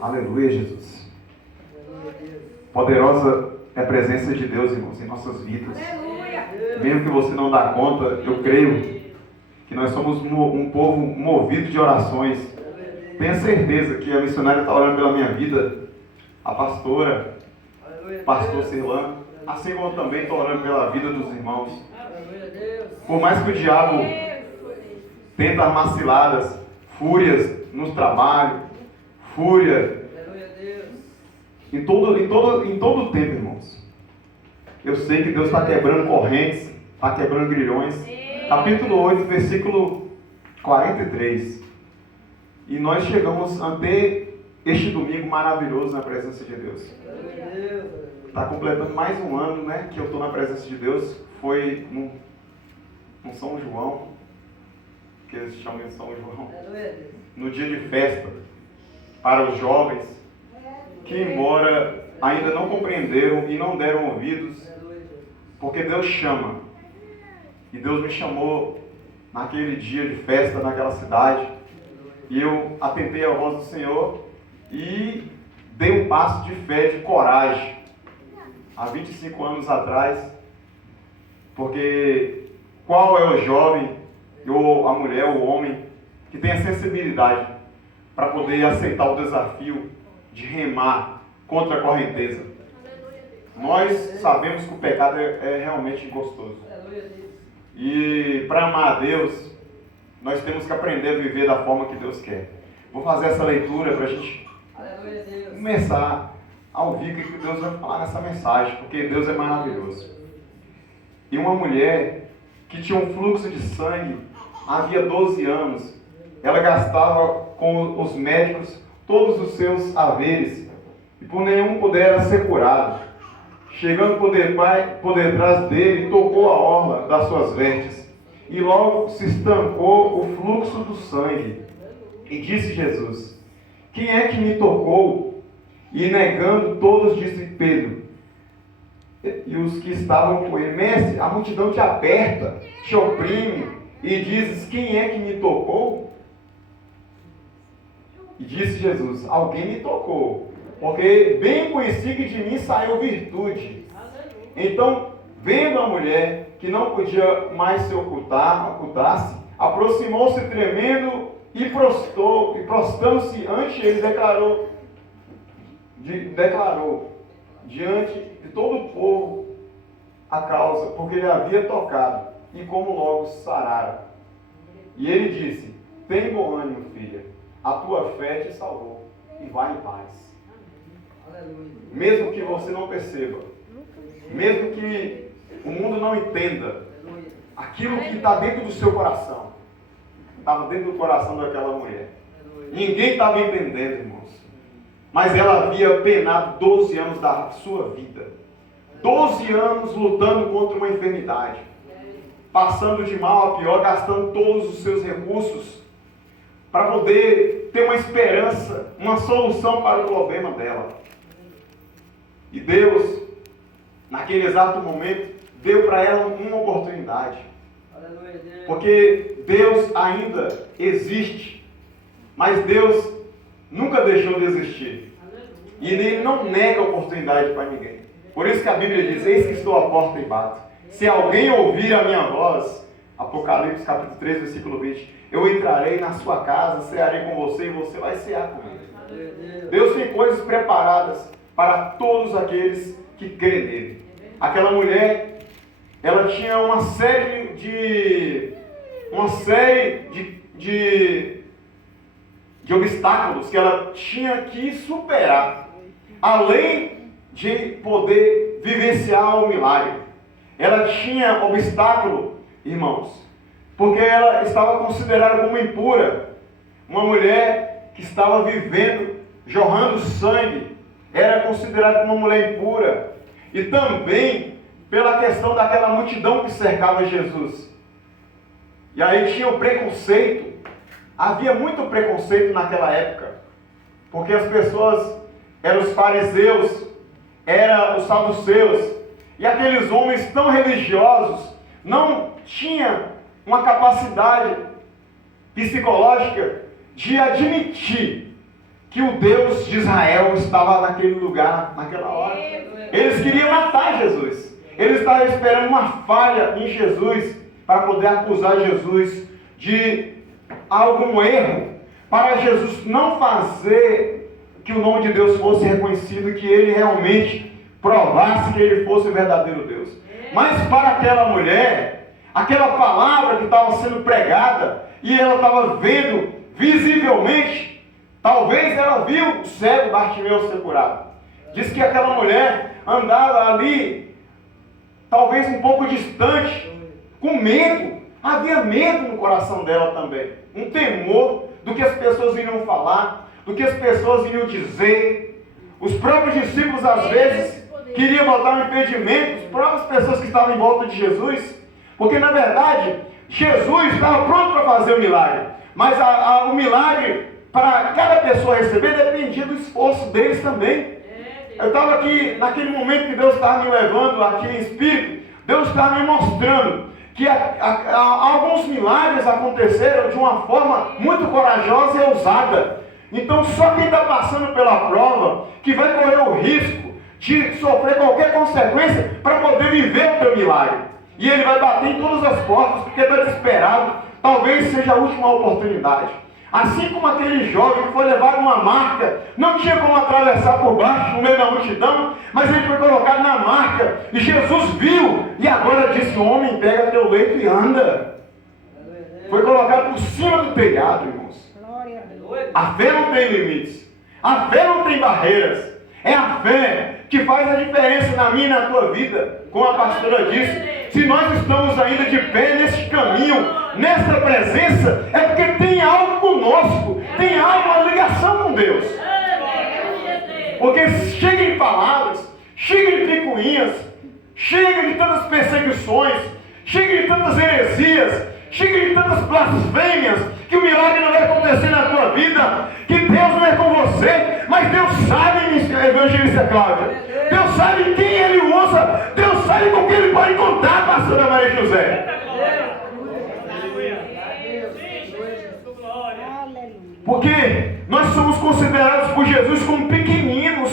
Aleluia, Jesus. Poderosa é a presença de Deus, irmãos, em nossas vidas. Mesmo que você não dá conta, eu creio que nós somos um povo movido de orações. Tenha certeza que a missionária está orando pela minha vida, a pastora, o pastor Serlano, assim como eu também estou orando pela vida dos irmãos. Por mais que o diabo tenta armar ciladas, fúrias nos trabalhos, fúria em todo o tempo, irmãos. Eu sei que Deus está quebrando correntes, está quebrando grilhões. Capítulo 8, versículo 43. E nós chegamos ante este domingo maravilhoso na presença de Deus. Está completando mais um ano, né, que eu estou na presença de Deus. Foi no São João, que eles chamam de São João, no dia de festa, para os jovens, que embora ainda não compreenderam e não deram ouvidos, porque Deus chama. E Deus me chamou naquele dia de festa, naquela cidade, e eu atentei à voz do Senhor e dei um passo de fé, de coragem, há 25 anos atrás, porque qual é o jovem, ou a mulher, ou o homem, que tem a sensibilidade para poder aceitar o desafio de remar contra a correnteza? Nós sabemos que o pecado é realmente gostoso. E para amar a Deus, nós temos que aprender a viver da forma que Deus quer. Vou fazer essa leitura para a gente começar a ouvir o que Deus vai falar nessa mensagem, porque Deus é maravilhoso. E uma mulher que tinha um fluxo de sangue havia 12 anos, ela gastava com os médicos todos os seus haveres, e por nenhum pudera ser curado. Chegando por detrás dele, tocou a orla das suas vestes, e logo se estancou o fluxo do sangue. E disse Jesus: quem é que me tocou? E negando todos, disse Pedro, e os que estavam com ele: mestre, a multidão te aperta, te oprime, e dizes: quem é que me tocou? E disse Jesus: alguém me tocou, porque bem conheci que de mim saiu virtude. Então, vendo a mulher que não podia mais se ocultar-se, aproximou-se tremendo e prostrando-se ante ele, declarou diante de todo o povo a causa, porque ele havia tocado, e como logo sarara. E ele disse: tem bom ânimo, filha, a tua fé te salvou, e vai em paz. Mesmo que você não perceba, mesmo que o mundo não entenda, aquilo que está dentro do seu coração, estava dentro do coração daquela mulher. Ninguém estava entendendo, irmãos. Mas ela havia penado 12 anos da sua vida. 12 anos lutando contra uma enfermidade. Passando de mal a pior, gastando todos os seus recursos para poder ter uma esperança, uma solução para o problema dela. E Deus, naquele exato momento, deu para ela uma oportunidade. Porque Deus ainda existe, mas Deus nunca deixou de existir. E Ele não nega oportunidade para ninguém. Por isso que a Bíblia diz: eis que estou à porta e bato. Se alguém ouvir a minha voz, Apocalipse capítulo 3, versículo 20, eu entrarei na sua casa, cearei com você e você vai cear comigo. Deus tem coisas preparadas para todos aqueles que creem nele. Aquela mulher, ela tinha uma série de obstáculos que ela tinha que superar, além de poder vivenciar o milagre. Ela tinha obstáculo, irmãos, porque ela estava considerada como impura. Uma mulher que estava vivendo, jorrando sangue, era considerada como uma mulher impura. E também pela questão daquela multidão que cercava Jesus. E aí tinha o preconceito. Havia muito preconceito naquela época, porque as pessoas eram os fariseus, eram os saduceus, e aqueles homens tão religiosos não tinham uma capacidade psicológica de admitir que o Deus de Israel estava naquele lugar, naquela hora. Eles queriam matar Jesus. Eles estavam esperando uma falha em Jesus para poder acusar Jesus de algum erro, para Jesus não fazer que o nome de Deus fosse reconhecido, que ele realmente provasse que ele fosse o verdadeiro Deus. Mas para aquela mulher, aquela palavra que estava sendo pregada, e ela estava vendo visivelmente, talvez ela viu o cego Bartimeu ser curado. Diz que aquela mulher andava ali, talvez um pouco distante, com medo. Havia medo no coração dela também, um temor do que as pessoas iriam falar, do que as pessoas iriam dizer. Os próprios discípulos às vezes queriam botar um impedimento, as próprias pessoas que estavam em volta de Jesus, porque na verdade Jesus estava pronto para fazer o milagre, mas o milagre para cada pessoa receber dependia do esforço deles também. Eu estava aqui, naquele momento que Deus estava me levando aqui em espírito, Deus estava me mostrando que alguns milagres aconteceram de uma forma muito corajosa e ousada. Então só quem está passando pela prova, que vai correr o risco de sofrer qualquer consequência para poder viver o teu milagre. E ele vai bater em todas as portas, porque está desesperado. Talvez seja a última oportunidade. Assim como aquele jovem que foi levado uma marca, não tinha como atravessar por baixo, no meio da multidão, mas ele foi colocado na marca, e Jesus viu, e agora disse: homem, pega teu leito e anda. Foi colocado por cima do telhado, irmãos. A fé não tem limites, a fé não tem barreiras. É a fé que faz a diferença na minha e na tua vida. Como a pastora disse, se nós estamos ainda de pé neste caminho, nessa presença, é porque tem algo conosco, tem algo, uma ligação com Deus. Porque chega de palavras, chega de picuinhas, chega de tantas perseguições, chega de tantas heresias, chega de tantas blasfêmias, que o milagre não vai acontecer na tua vida, que Deus não é com você, mas Deus sabe, evangelista Cláudia, Deus sabe quem Ele usa, Deus sabe com quem Ele pode contar, pastora Maria José. Porque nós somos considerados por Jesus como pequeninos,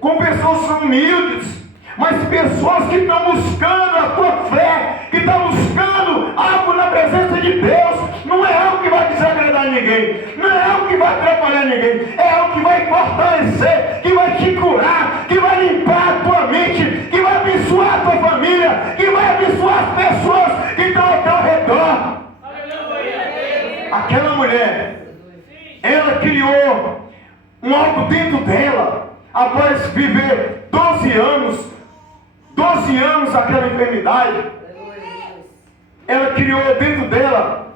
como pessoas humildes, mas pessoas que estão buscando a tua fé, que estão buscando algo na presença de Deus. Não é algo que vai desagradar ninguém, não é algo que vai atrapalhar ninguém, é algo que vai fortalecer, que vai te curar, que vai limpar a tua mente, que vai abençoar a tua família, que vai abençoar as pessoas que estão ao teu redor. Aquela mulher, ela criou algo dentro dela, após viver 12 anos aquela enfermidade. Ela criou dentro dela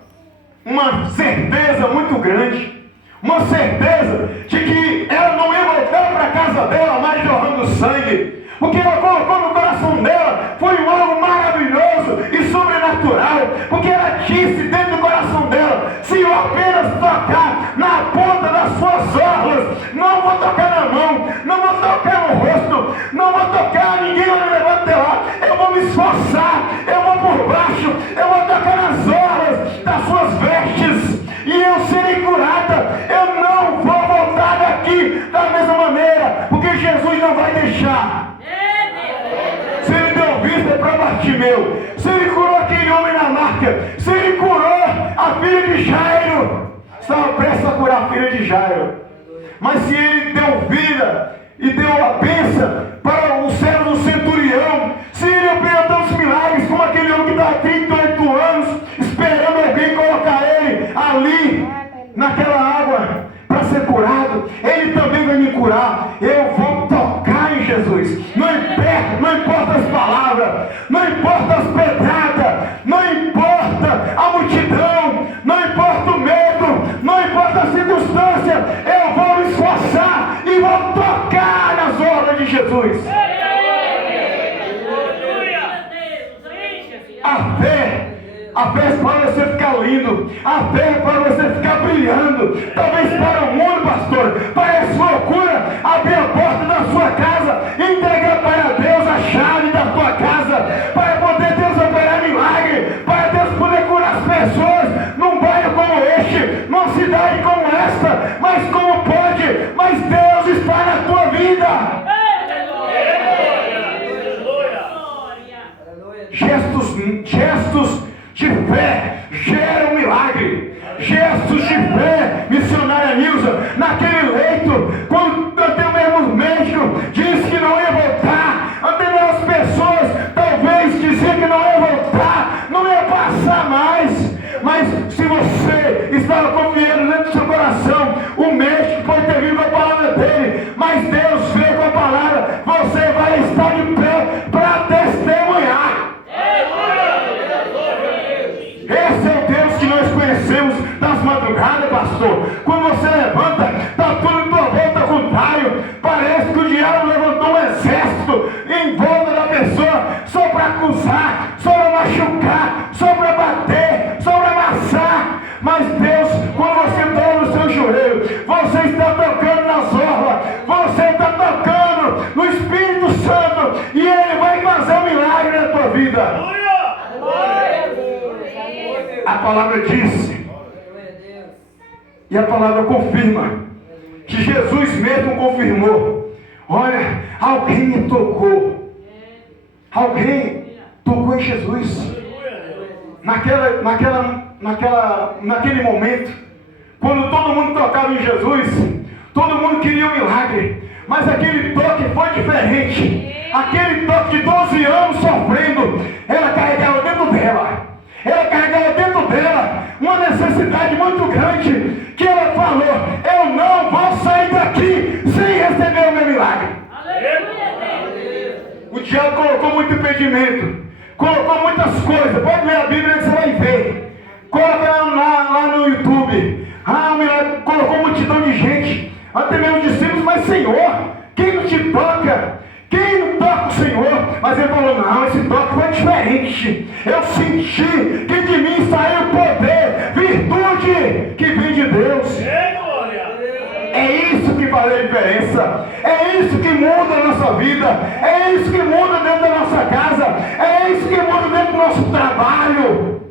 uma certeza muito grande, uma certeza de que ela não ia voltar para a casa dela mais jorrando sangue. O que ela colocou no coração dela foi algo maravilhoso e sobrenatural, porque ela disse dentro do coração dela: se eu apenas tocar na ponta das suas orlas, não vou tocar na mão, não vou tocar no rosto, não vou tocar, ninguém vai me levar até lá, eu vou me esforçar, eu vou por baixo, eu vou tocar nas orlas das suas vestes, e eu serei curada. Eu não vou voltar daqui da mesma maneira, porque Jesus não vai deixar. Se ele deu vista para Bartimeu, se ele curou aquele homem na marca, se ele curou a filha de Jairo, estava prestes a curar a filha de Jairo, mas se ele deu vida e deu a bênção para o servo do centurião, se ele operou tantos milagres como aquele homem que estava há 38 anos esperando alguém colocar ele ali naquela água para ser curado, ele também vai me curar. Eu vou tocar em Jesus, não importa as palavras, não importa as pedradas, não importa a multidão, não importa o medo, não importa a circunstância, eu vou me esforçar e vou tocar nas obras de Jesus. A fé é para você ficar lindo, a fé é para você ficar brilhando. Talvez para o mundo, pastor, parece loucura abrir a porta da sua casa e entregar para Deus a chave da tua casa, para poder Deus operar milagre, para Deus poder curar as pessoas num bairro como este, numa cidade como esta. Mas como pode de fé gera um milagre. Gestos de fé, missionária Nilza, naquele leito, quando até mesmo o médico disse que não ia voltar, até mesmo as pessoas talvez diziam que não ia voltar, não ia passar mais. Mas se você estava confiando dentro do seu coração, o médico pode ter vindo com a palavra dele, mas Deus veio com a palavra, você vai estar de pé para testemunhar. Esse é o Deus que nós conhecemos das madrugadas, pastor. Quando você levanta, está tudo em tua volta contrário. Parece que o diabo levantou um exército em volta da pessoa, só para acusar, só para machucar, só para bater, só para amassar. Mas Deus, quando você dobra o seu joelho, você está tocando nas orlas, você está tocando no Espírito Santo, e Ele vai fazer um milagre na tua vida. A palavra diz, e a palavra confirma, que Jesus mesmo confirmou. Olha, alguém me tocou. Alguém tocou em Jesus. Naquele momento, quando todo mundo tocava em Jesus, todo mundo queria um milagre. Mas aquele toque foi diferente. Aquele toque de 12 anos sofrendo, ela carregava dentro dela. Ela carregava dentro dela uma necessidade muito grande, que ela falou: eu não vou sair daqui sem receber o meu milagre. O diabo colocou muito impedimento, colocou muitas coisas. Pode ler a Bíblia que você vai ver. Coloca lá no YouTube. O milagre colocou multidão de gente, até mesmo discípulos. Mas Senhor, quem não te toca? Quem não toca o Senhor? Mas ele falou: não, esse toque foi diferente. Eu senti que de mim saiu poder, virtude que vem de Deus. É isso que faz a diferença. É isso que muda a nossa vida. É isso que muda dentro da nossa casa. É isso que muda dentro do nosso trabalho.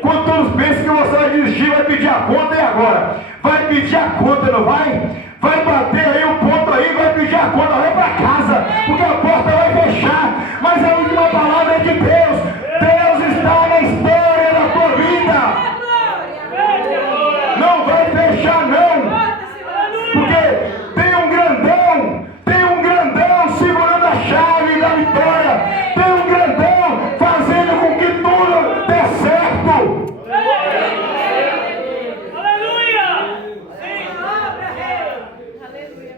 Quando todos pensam que você vai dirigir, vai pedir a conta, e agora? Vai pedir a conta, não vai? Vai bater aí o ponto aí, vai pedir a conta, vai para casa, porque a porta vai fechar. Mas a última palavra é de Deus. Deus está na história da tua vida. Não vai fechar não, porque tem um grandão segurando a chave da vitória. Tem um grandão fazendo com que tudo dê certo.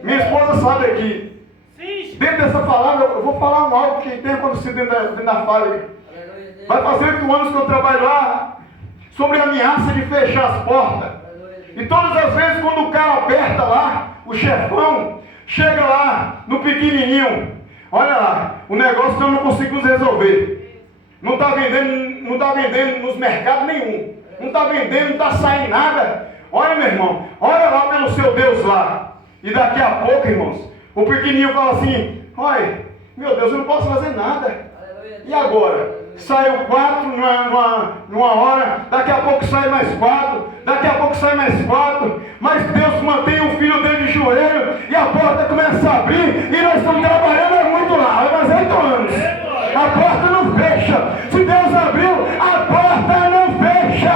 Minha esposa sabe aqui, dentro dessa palavra, eu vou falar algo que tem acontecido dentro da fábrica. Vai fazer 8 anos que eu trabalho lá, sobre a ameaça de fechar as portas. E todas as vezes quando o cara aperta lá, o chefão, chega lá no pequenininho, olha lá, o negócio nós não conseguimos resolver. Não está vendendo nos mercados nenhum. Não está vendendo, não está saindo nada. Olha, meu irmão, olha lá pelo seu Deus lá. E daqui a pouco, irmãos, o pequenininho fala assim: olha, meu Deus, eu não posso fazer nada. E agora? Saiu 4 numa hora, daqui a pouco sai mais 4, daqui a pouco sai mais 4. Mas Deus mantém o filho dele de joelho e a porta começa a abrir. E nós estamos trabalhando muito lá, há mais 8 anos. A porta não fecha. Se Deus abriu, a porta não fecha.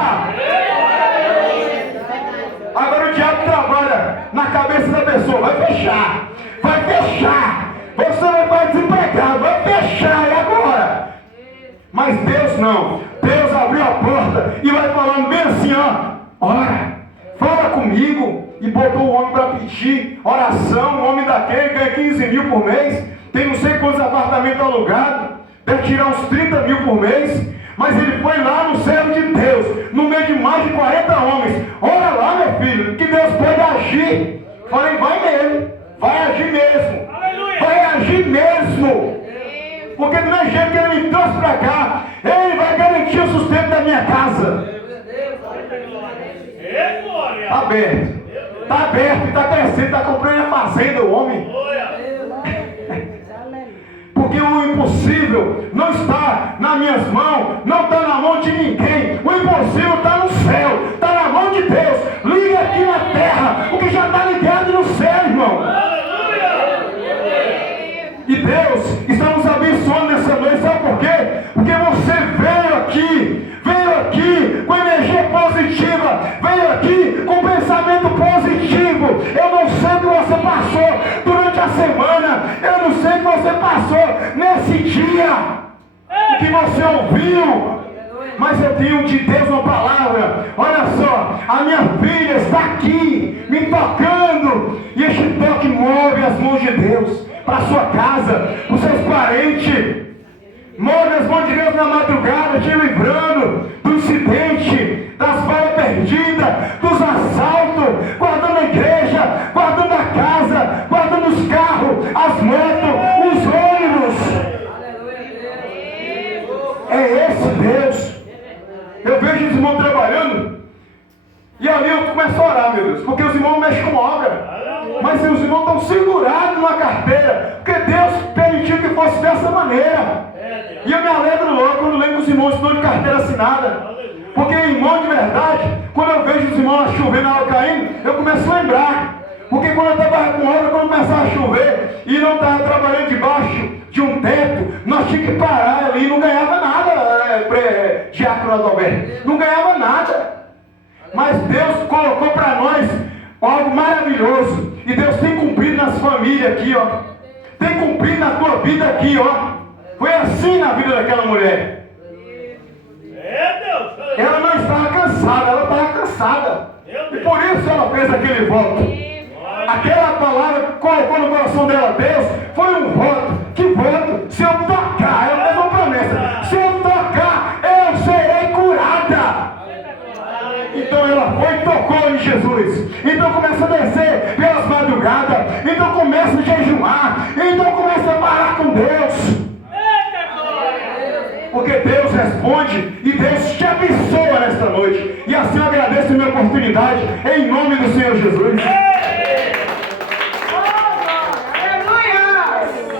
Agora o diabo trabalha na cabeça da pessoa: vai fechar, vai fechar, você vai ficar desempregado, vai fechar, e agora? Mas Deus não. Deus abriu a porta e vai falando bem assim: ora, fala comigo. E botou o homem para pedir oração. O homem daquele ganha 15 mil por mês, tem não sei quantos apartamentos alugados, deve tirar uns 30 mil por mês. Mas ele foi lá no servo de Deus, no meio de mais de 40 homens. Ora lá, meu filho, que Deus pode agir. Falei: vai mesmo, vai agir mesmo. Vai agir mesmo. Porque do mesmo jeito que ele me trouxe para cá, ele vai garantir o sustento da minha casa. Está aberto. Está aberto, está crescendo, está comprando a fazenda, o homem. Porque o impossível não está nas minhas mãos, não está na mão de ninguém. O impossível está no céu, está na mão de Deus. Liga aqui na terra, o que já está ligado no céu, irmão. E Deus está nos abençoando nessa noite, sabe por quê? Porque você vê Eu não sei o que você passou durante a semana. Eu não sei o que você passou nesse dia, o que você ouviu. Mas eu tenho de Deus uma palavra. Olha só, a minha filha está aqui, me tocando. E este toque move as mãos de Deus para a sua casa, para os seus parentes. Move as mãos de Deus na madrugada, te livrando do incidente, das balas perdidas, dos assaltos, guardando a igreja, guardando a casa, guardando os carros, as motos, os ônibus. É esse Deus. Eu vejo os irmãos trabalhando e ali eu começo a orar, meu Deus, porque os irmãos mexem com obra, mas os irmãos estão segurados numa carteira, porque Deus permitiu que fosse dessa maneira. E eu me alegro logo quando lembro que os irmãos estão de carteira assinada, porque irmão de verdade, quando eu vejo os irmãos chovendo, a água caindo, eu começo a lembrar. Porque quando eu trabalhava com obra, quando começava a chover e não estava trabalhando debaixo de um teto, nós tínhamos que parar ali e não ganhava nada, Diácono Adalberto, não ganhava nada. Mas Deus colocou para nós algo maravilhoso, e Deus tem cumprido nas famílias aqui, ó. Tem cumprido na tua vida aqui, ó. Foi assim na vida daquela mulher. Ela não estava cansada, ela estava cansada. E por isso ela fez aquele voto. Aquela palavra que colocou no coração dela, Deus, foi um voto. Que voto? Se eu tocar, ela fez uma promessa. Se eu tocar, eu serei curada. Então ela foi e tocou em Jesus. Então começa a descer pelas madrugadas. Então começa a jejuar. Então começa a falar com Deus. Porque Deus responde e Deus te abençoa nesta noite. E assim eu agradeço a minha oportunidade em nome do Senhor Jesus.